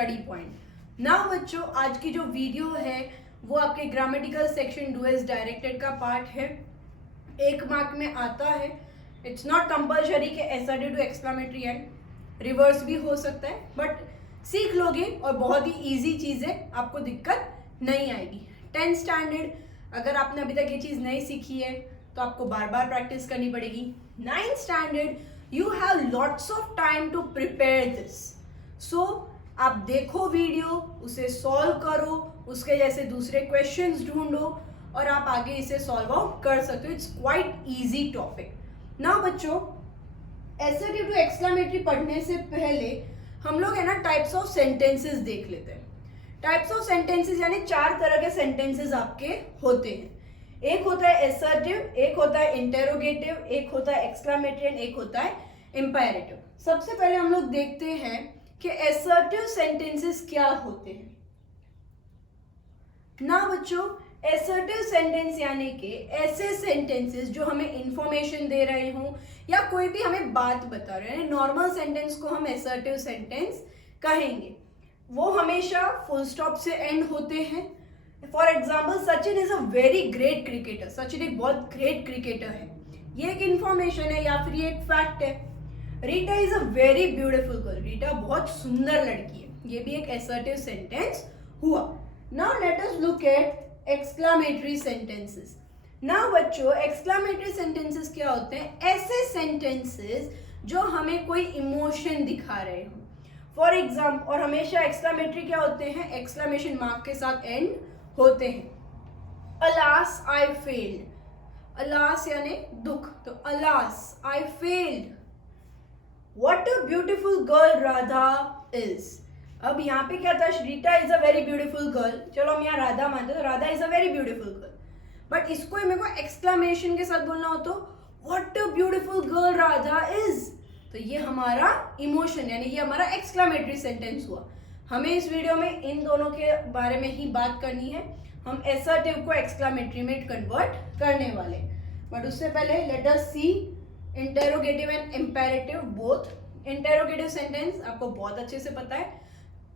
Study point. Now बच्चों, आज की जो वीडियो है वो आपके grammatical section do as directed का पार्ट है। 1 मार्क में आता है। इट्स नॉट कंपल्सरी कि assertive to exclamatory and, reverse भी हो सकता है, बट सीख लोगे और बहुत ही ईजी चीज़ है, आपको दिक्कत नहीं आएगी। 10th स्टैंडर्ड अगर आपने अभी तक ये चीज़ नहीं सीखी है तो आपको बार बार प्रैक्टिस करनी पड़ेगी। 9th standard you have lots of time to prepare this. So आप देखो वीडियो, उसे सॉल्व करो, उसके जैसे दूसरे क्वेश्चंस ढूंढो और आप आगे इसे सॉल्व आउट कर सकते हो। It's quite easy topic. Now बच्चों, एसर्टिव टू एक्सक्लेमेटरी पढ़ने से पहले हम लोग है ना टाइप्स ऑफ सेंटेंसेस देख लेते हैं। टाइप्स ऑफ सेंटेंसेस यानी 4 तरह के सेंटेंसेस आपके होते हैं। एक होता है एसर्टिव, एक होता है इंटेरोगेटिव, एक होता है एक्सक्लेमेटरी एंड एक होता है इंपेरेटिव। सबसे पहले हम लोग देखते हैं कि एसर्टिव सेंटेंसेस क्या होते हैं। ना बच्चों, एसर्टिव सेंटेंस यानी कि ऐसे सेंटेंसेस जो हमें इंफॉर्मेशन दे रहे हों या कोई भी हमें बात बता रहे हैं। नॉर्मल सेंटेंस को हम एसर्टिव सेंटेंस कहेंगे। वो हमेशा फुल स्टॉप से एंड होते हैं। For example, Sachin is a very great cricketer. Sachin एक बहुत ग्रेट क्रिकेटर है, ये एक इंफॉर्मेशन है या फिर ये एक फैक्ट है। Rita is a very beautiful girl. Rita बहुत सुंदर लड़की है, ये भी एक एसर्टिव सेंटेंस हुआ। Now let us look at exclamatory sentences. Now बच्चों, एक्सक्लेमेटरी सेंटेंसेस क्या होते हैं? ऐसे सेंटेंसेस जो हमें कोई इमोशन दिखा रहे हो। फॉर एग्जाम्पल, और हमेशा एक्सक्लेमेटरी क्या होते हैं? एक्सक्लेमेशन मार्क के साथ एंड होते हैं। Alas I failed. अलास यानी दुख, तो alas I failed. What a beautiful girl Radha is. अब यहाँ पे क्या था? Rita is a very beautiful girl. चलो हम यहाँ राधा मानते, तो Radha is a very beautiful girl, but इसको मेरे को एक्सक्लेमेशन के साथ बोलना हो तो what a beautiful girl Radha is. तो ये हमारा इमोशन यानी ये हमारा एक्सक्लेमेटरी सेंटेंस हुआ। हमें इस वीडियो में इन दोनों के बारे में ही बात करनी है। हम एसर्टिव को एक्सक्लेमेटरी में कन्वर्ट करने वाले, बट उससे पहले let us see interrogative and imperative both. Interrogative sentence आपको बहुत अच्छे से पता है।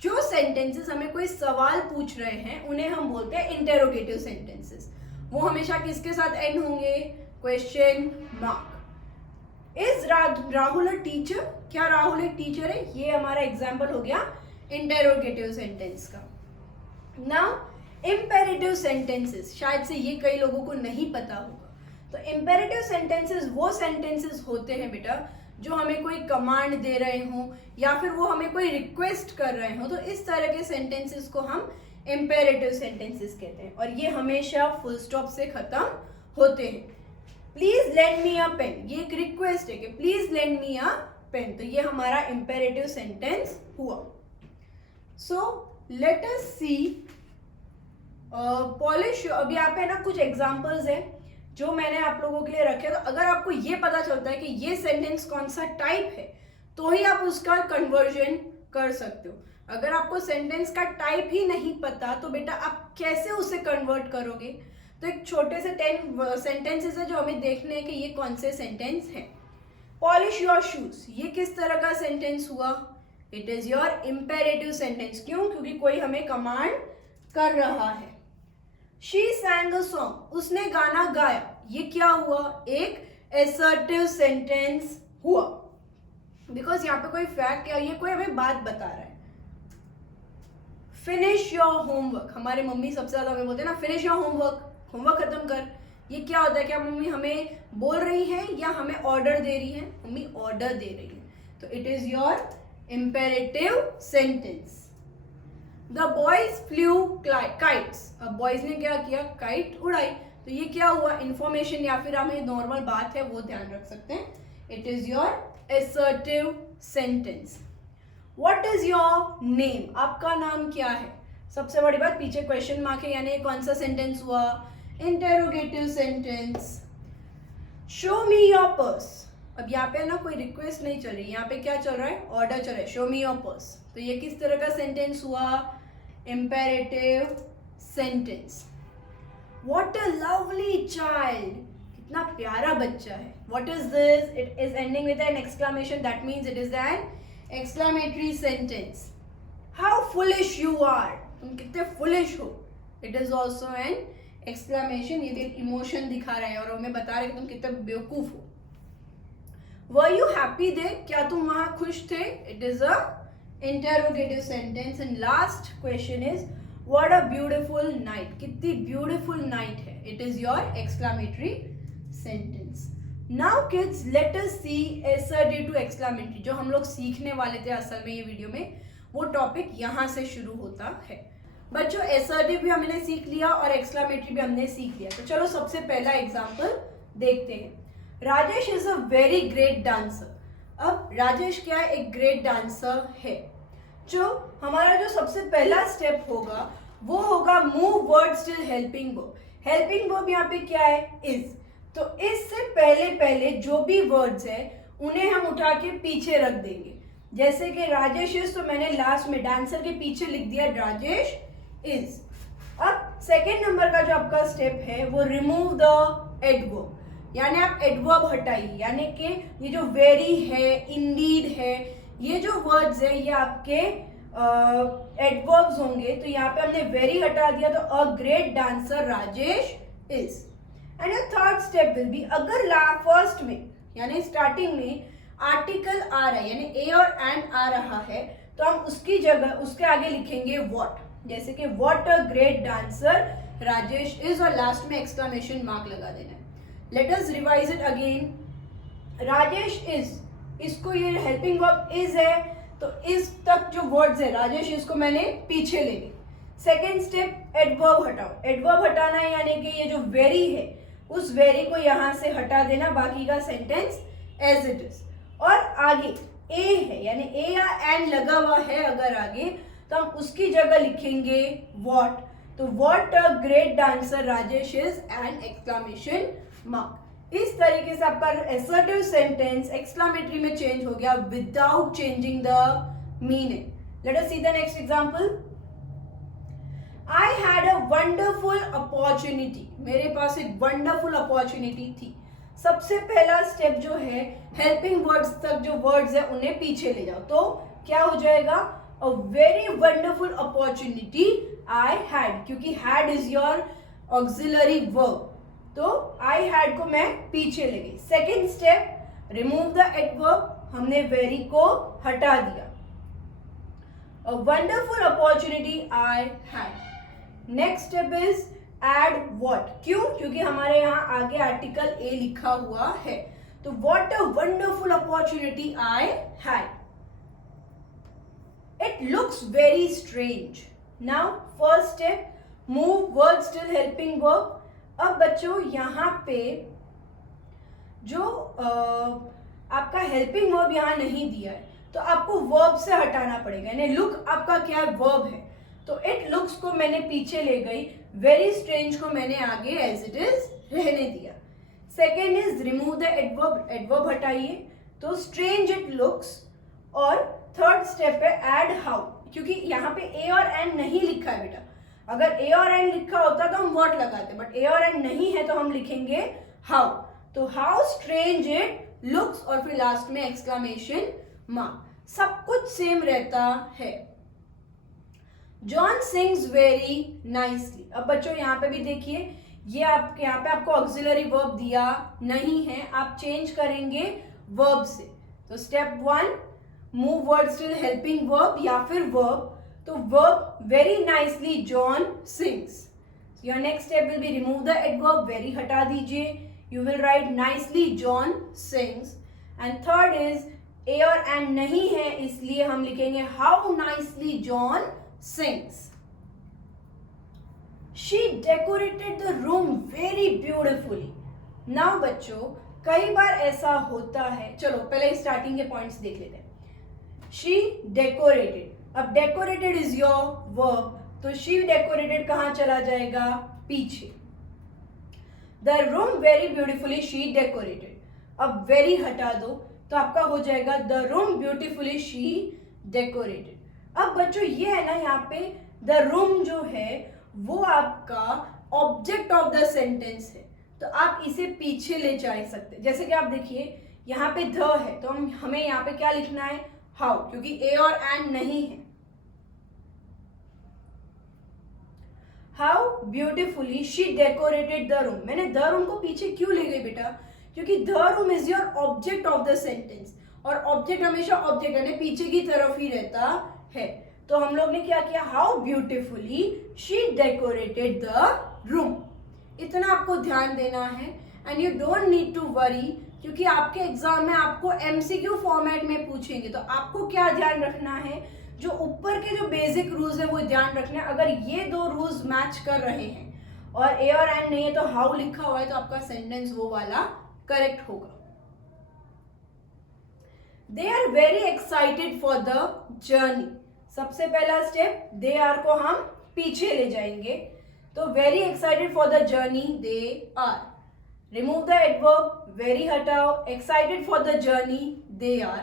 जो सेंटेंसेस हमें कोई सवाल पूछ रहे हैं उन्हें हम बोलते हैं इंटेरोगेटिव सेंटेंसेस। वो हमेशा किसके साथ एंड होंगे? Question mark. Is Rahul a teacher? क्या राहुल एक टीचर है? ये हमारा एग्जाम्पल हो गया इंटेरोगेटिव सेंटेंस का। नाउ इंपेरेटिव सेंटेंसेस, शायद से ये कई लोगों को नहीं पता होगा। तो इंपेरेटिव सेंटेंसेस वो सेंटेंसेस होते हैं बेटा जो हमें कोई कमांड दे रहे हों या फिर वो हमें कोई रिक्वेस्ट कर रहे हो, तो इस तरह के सेंटेंसेस को हम इंपेरेटिव सेंटेंसेस कहते हैं और ये हमेशा फुल स्टॉप से खत्म होते हैं। Please lend me a pen, ये एक रिक्वेस्ट है कि please lend me a pen, तो ये हमारा इंपेरेटिव सेंटेंस हुआ। So let us see polish. अब यहाँ पे ना कुछ एग्जांपल्स है जो मैंने आप लोगों के लिए रखे। तो अगर आपको ये पता चलता है कि ये सेंटेंस कौन सा टाइप है तो ही आप उसका कन्वर्जन कर सकते हो। अगर आपको सेंटेंस का टाइप ही नहीं पता तो बेटा आप कैसे उसे कन्वर्ट करोगे? तो एक छोटे से 10 सेंटेंसेस है जो हमें देखने हैं कि ये कौन से सेंटेंस हैं। पॉलिश योर शूज, ये किस तरह का सेंटेंस हुआ? It is your imperative sentence. क्यों? क्योंकि कोई हमें कमांड कर रहा है। शी sang a song, उसने गाना गाया, ये क्या हुआ? एक एसर्टिव सेंटेंस हुआ, बिकॉज यहाँ पे कोई फैक्ट या ये कोई हमें बात बता रहा है। फिनिश योर होमवर्क, हमारे मम्मी सबसे ज्यादा हमें बोलते हैं ना फिनिश योर होमवर्क, होमवर्क खत्म कर। ये क्या होता है? क्या मम्मी हमें बोल रही है या हमें ऑर्डर दे रही है? मम्मी ऑर्डर दे रही है, तो it is your imperative sentence. The boys flu kites, अब बॉयज ने क्या किया? काइट उड़ाई, तो ये क्या हुआ? इंफॉर्मेशन या फिर हमें नॉर्मल बात है वो ध्यान रख सकते हैं। It is your assertive sentence. What is your name, आपका नाम क्या है? सबसे बड़ी बात, पीछे क्वेश्चन मार्क है यानी कौन सा सेंटेंस हुआ? Interrogative sentence. Show me your purse, अब यहाँ पे ना कोई रिक्वेस्ट नहीं चल रही, यहाँ पे क्या चल रहा है? ऑर्डर चल रहा है, शो मी योर पर्स, तो ये किस तरह का सेंटेंस हुआ? Imperative sentence. What a lovely child, कितना प्यारा बच्चा है। What is this? It is ending with an exclamation, that means it is an exclamatory sentence. How foolish you are, तुम कितने फुलिश हो, it is also an exclamation, ये भी emotion दिखा रहा है और हमें बता रहा है कि तुम कितने बेवकूफ हो. वर यू हैप्पी दे, क्या तुम वहां खुश थे, it is a interrogative sentence. And last question is what a beautiful night, कितनी ब्यूटिफुल नाइट है, it is your exclamatory sentence. Now kids let us see assertive to exclamatory. जो हम लोग सीखने वाले थे असल में ये वीडियो में, वो टॉपिक यहाँ से शुरू होता है. बच्चों एसर्टिव भी हमने सीख लिया और एक्सक्लेमेटरी भी हमने सीख लिया. तो चलो सबसे पहला एग्जाम्पल देखते हैं. Rajesh is a very great dancer. अब राजेश क्या है, एक ग्रेट डांसर है. जो हमारा जो सबसे पहला स्टेप होगा वो होगा move word still helping verb. Helping verb यहाँ पे क्या है, इज. तो इससे पहले पहले जो भी वर्ड्स है उन्हें हम उठा के पीछे रख देंगे. जैसे कि राजेश इज, तो मैंने लास्ट में डांसर के पीछे लिख दिया राजेश इज. अब सेकेंड नंबर का जो आपका स्टेप है वो रिमूव द एडवर्ब, यानी आप एडवर्ब हटाइए. यानी कि ये जो वेरी है, इंडीड है, ये जो वर्ड्स है ये आपके एडवर्ब्स होंगे. तो यहाँ पे हमने वेरी हटा दिया, तो a great dancer Rajesh is. And your third step will be, अगर फर्स्ट में यानी स्टार्टिंग में आर्टिकल आ रहा है यानी ए और एंड आ रहा है, तो हम उसकी जगह उसके आगे लिखेंगे व्हाट. जैसे कि what a great dancer Rajesh is, और लास्ट में एक्सक्लेमेशन मार्क लगा देना है. Let us revise it again. Rajesh is, इसको ये हेल्पिंग वर्ब इज है, तो इस तक जो वर्ड्स है राजेश इज को मैंने पीछे ले ली. सेकेंड स्टेप एडवर्ब हटाओ. एडवर्ब हटाना है यानी कि ये जो वेरी है उस वेरी को यहां से हटा देना, बाकी का सेंटेंस एज इट इज. और आगे ए है यानी ए या एन लगा हुआ है अगर आगे, तो हम उसकी जगह लिखेंगे व्हाट. तो what a great dancer Rajesh is and exclamation mark. इस तरीके से आपका असर्टिव सेंटेंस एक्सक्लेमेटरी में चेंज हो गया without changing the meaning. Late us see the next example. I had a wonderful opportunity. मेरे पास एक वंडरफुल अपॉर्चुनिटी थी. सबसे पहला स्टेप जो है हेल्पिंग वर्ड्स तक जो वर्ड्स है उन्हें पीछे ले जाओ. तो क्या हो जाएगा, a very wonderful opportunity I had, क्योंकि had is your auxiliary verb. तो आई हैड को मैं पीछे ले गई. Second step remove the adverb, हमने वेरी को हटा दिया. A wonderful opportunity I had. Next step is add what. क्यों, क्योंकि हमारे यहाँ आगे आर्टिकल ए लिखा हुआ है. तो what a wonderful opportunity I had. It looks very strange. Now first step, move word still helping verb. अब बच्चों यहाँ पे जो आपका हेल्पिंग वर्ब यहाँ नहीं दिया है, तो आपको वर्ब से हटाना पड़ेगा. यानी लुक आपका क्या है, वर्ब है. तो इट लुक्स को मैंने पीछे ले गई, वेरी स्ट्रेंज को मैंने आगे एज इट इज रहने दिया. Second is remove the adverb, adverb हटाइए, तो स्ट्रेंज इट लुक्स. और थर्ड स्टेप है ऐड हाउ, क्योंकि यहाँ पे ए और एन नहीं लिखा है बेटा. अगर ए और एन लिखा होता तो हम व्हाट लगाते, बट ए और एन नहीं है तो हम लिखेंगे हाउ. तो हाउ स्ट्रेंज इट लुक्स, और फिर लास्ट में एक्सक्लेमेशन मार्क. सब कुछ सेम रहता है. John sings very nicely. अब बच्चों यहाँ पे भी देखिए, ये आपके यहाँ पे आपको ऑक्सिलरी वर्ब दिया नहीं है, आप चेंज करेंगे वर्ब से. तो step 1 move word still helping verb या फिर वर्ब. तो verb very nicely John sings. Your next step will be remove the adverb, very हटा दीजिए, you will write nicely John sings. And third is a और and नहीं है, इसलिए हम लिखेंगे how nicely John sings. She decorated the room very beautifully. Now बच्चों कई बार ऐसा होता है, चलो पहले स्टार्टिंग के पॉइंट्स देख लेते हैं. She decorated. अब decorated is your verb, तो she decorated कहाँ चला जाएगा, पीछे. The room very beautifully she decorated. अब very हटा दो तो आपका हो जाएगा the room beautifully she decorated. अब बच्चों ये है ना, यहाँ पे द रूम जो है वो आपका ऑब्जेक्ट ऑफ द सेंटेंस है, तो आप इसे पीछे ले जा सकते. जैसे कि आप देखिए यहाँ पे द है, तो हमें यहाँ पे क्या लिखना है, हाउ, क्योंकि ए और एंड नहीं है. How beautifully she decorated the room. मैंने द रूम को पीछे क्यों ले गई बेटा, क्योंकि the room is your object of the sentence, और ऑब्जेक्ट हमेशा ऑब्जेक्ट यानी पीछे की तरफ ही रहता है। तो हम लोग ने क्या किया, how beautifully she decorated the room. इतना आपको ध्यान देना है and you don't need to worry, क्योंकि आपके एग्जाम में आपको एमसीक्यू फॉर्मेट में पूछेंगे। तो आपको क्या ध्यान रखना है, जो ऊपर के जो बेसिक रूल्स है वो ध्यान रखना है। अगर ये दो रूल्स मैच कर रहे हैं और ए और एन नहीं है तो हाउ लिखा हुआ है, तो आपका सेंटेंस वो वाला करेक्ट होगा। They are very excited for the journey. सबसे पहला स्टेप, दे आर को हम पीछे ले जाएंगे, तो very excited for the journey they are. Remove the adverb, very हटाओ, excited for the journey they are,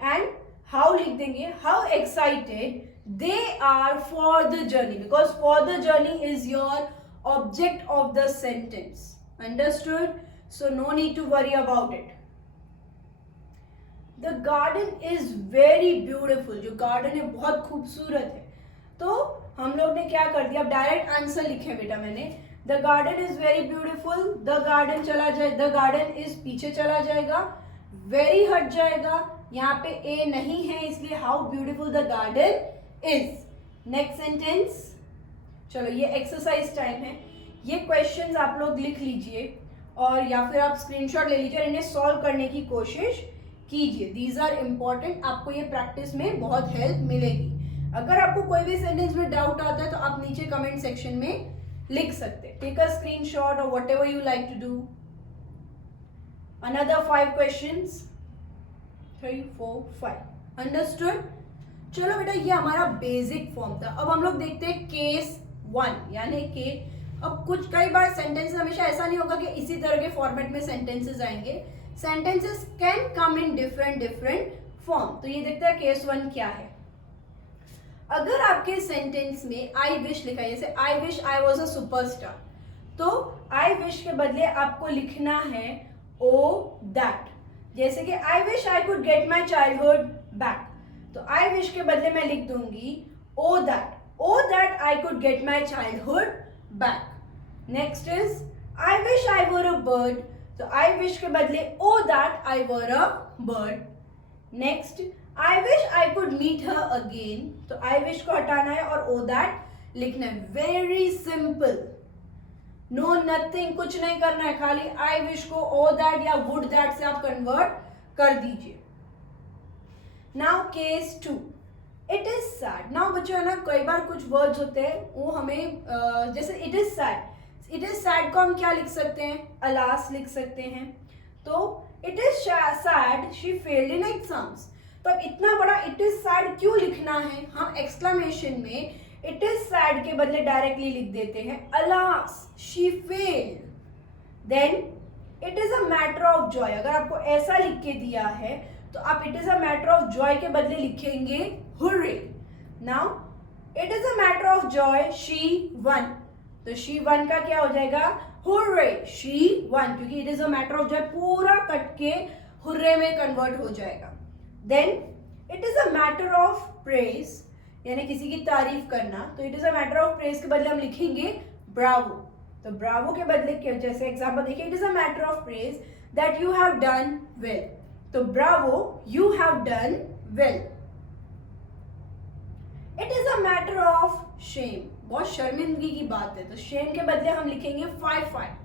and how लिख देंगे, how excited they are for the journey, because for the journey is your object of the sentence. Understood? So no need to worry about it. The garden is very beautiful. जो garden है बहुत खूबसूरत है। तो हम लोग ने क्या कर दिया, अब डायरेक्ट आंसर लिखे बेटा मैंने, the garden is very beautiful, the garden चला जाए, द गार्डन इज पीछे चला जाएगा, वेरी हट जाएगा, यहाँ पे ए नहीं है इसलिए how beautiful the garden is. Next sentence. चलो ये एक्सरसाइज टाइम है, ये क्वेश्चंस आप लोग लिख लीजिए और या फिर आप स्क्रीनशॉट ले लीजिए और इन्हें सॉल्व करने की कोशिश कीजिए। दीज आर इम्पॉर्टेंट, आपको ये प्रैक्टिस में बहुत हेल्प मिलेगी। अगर आपको कोई भी सेंटेंस में डाउट आता है तो आप नीचे कमेंट सेक्शन में लिख सकते हैं। टेक अ स्क्रीनशॉट और whatever you like to do. Another 5 questions, 3, 4, 5। Understood? चलो बेटा ये हमारा बेसिक फॉर्म था। अब हम लोग देखते हैं केस 1, यानी कि अब कुछ कई बार सेंटेंस हमेशा ऐसा नहीं होगा कि इसी तरह के फॉर्मेट में सेंटेंसेस आएंगे। Sentences can come in different form. तो ये देखते हैं केस 1 क्या है। अगर आपके सेंटेंस में आई विश लिखा है, जैसे आई wish I was a superstar, तो आई विश के बदले आपको लिखना है ओ दैट। जैसे कि I wish I could get my childhood back, तो आई विश के बदले मैं लिख दूंगी oh that I could get my childhood back. Next is I wish I were a bird, तो आई विश के बदले oh that I were a bird. Next I wish I could meet her again, तो I wish को हटाना है और ओ that लिखना है। वेरी सिंपल, नो नथिंग, कुछ नहीं करना है, खाली आई विश को ओ दैट या वुड दैट से आप कन्वर्ट कर दीजिए। Now case 2, it is sad. Now बच्चों है ना, कई बार कुछ वर्ड्स होते हैं वो हमें जैसे इट इज सैड को हम क्या लिख सकते हैं, अलास लिख सकते हैं। तो it is sad she failed in exams. तो अब इतना बड़ा इट इज सैड क्यों लिखना है, हम एक्सक्लेमेशन में इट इज सैड के बदले डायरेक्टली लिख देते हैं alas she failed. Then it is a matter of joy. अगर आपको ऐसा लिख के दिया है तो आप it is a matter of joy के बदले लिखेंगे hurray. Now it is a matter of joy she won, तो शी वन का क्या हो जाएगा, हुर्रे शी वन, क्योंकि it is a matter of joy पूरा कट के हुर्रे में कन्वर्ट हो जाएगा। Then it is a matter of praise, यानी किसी की तारीफ करना, तो it is a matter of praise के बदले हम लिखेंगे ब्रावो। तो ब्रावो के बदले क्या, जैसे एग्जांपल देखिए, it is a matter of praise that you have done well, तो bravo you have done well. It is a matter of shame, बहुत शर्मिंदगी की बात है, तो शेम के बदले हम लिखेंगे five.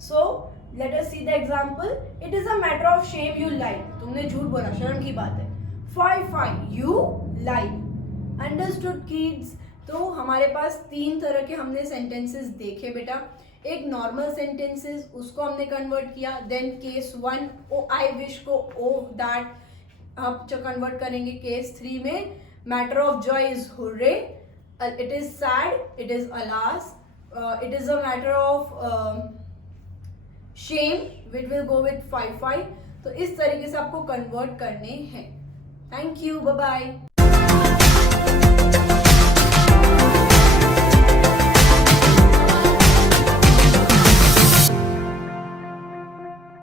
So let us see the example. It is a matter of shame you lied, तुमने झूठ बोला, शर्म की बात है, five you lied. Understood kids? तो हमारे पास 3 तरह के हमने सेंटेंसेस देखे बेटा। एक नॉर्मल सेंटेंसेस, उसको हमने कन्वर्ट किया। Then case 1 oh I wish को ओ दैट आप जो कन्वर्ट करेंगे। केस 3 में matter of joy is hurray, it is sad it is alas, it is a matter of shame which will go with 5। तो इस तरीके से आपको कन्वर्ट करने हैं। Thank you, bye bye.